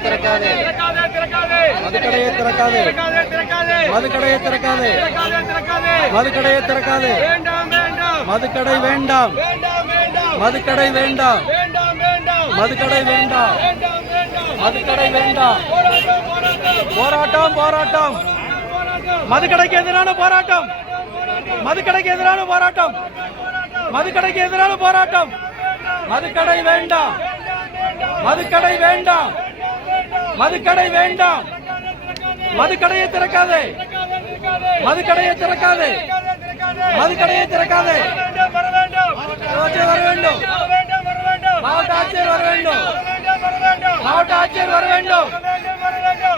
திறக்காதே மதுக்கடையை திறக்காதே மதுக்கடையை திறக்காதே மதுக்கடையை திறக்காதே மதுக்கடை வேண்டாம் மதுக்கடை வேண்டாம் மதுக்கடை வேண்டாம் மதுக்கடை வேண்டாம் போராட்டம் போராட்டம் மதுக்கடைக்கு எதிரான போராட்டம் மதுக்கடைக்கு எதிரான போராட்டம் மதுக்கடைக்கு எதிரான போராட்டம் மதுக்கடை வேண்டாம் மதுக்கடை வேண்டாம் மதுக்கடை வேண்டாம் மதுக்கடையை திறக்காதே மதுக்கடையை திறக்காதே மதுக்கடையை திறக்காதே வர வேண்டும் மாவட்ட ஆட்சியர் வர வேண்டும் மாவட்ட ஆட்சியர் வர வேண்டும்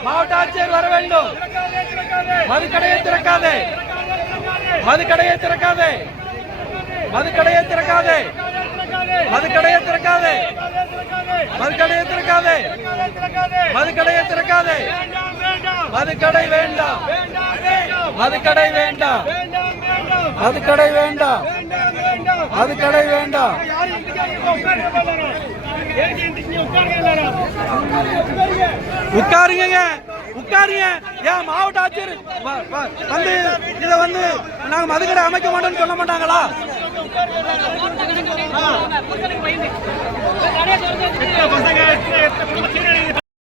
மாவட்ட ஆட்சியர் வர வேண்டும் மதுக்கடையை திறக்காதே மதுக்கடையை திறக்காதே மதுக்கடையை திறக்காதே மதுக்கடையை திறக்காதே மதுக்கடையை திறக்காதே மதுக்கடையை திறக்காதே மதுக்கடை வேண்டாம் மதுக்கடை வேண்டாம் மதுக்கடை வேண்டாம் மதுக்கடை வேண்டாம் உட்காருங்க உட்காருங்க ஏன் மாவட்ட ஆட்சியர் வந்து இதை வந்து நாங்க மதுக்கடை அமைக்க மாட்டோம்னு சொல்ல மாட்டாங்களா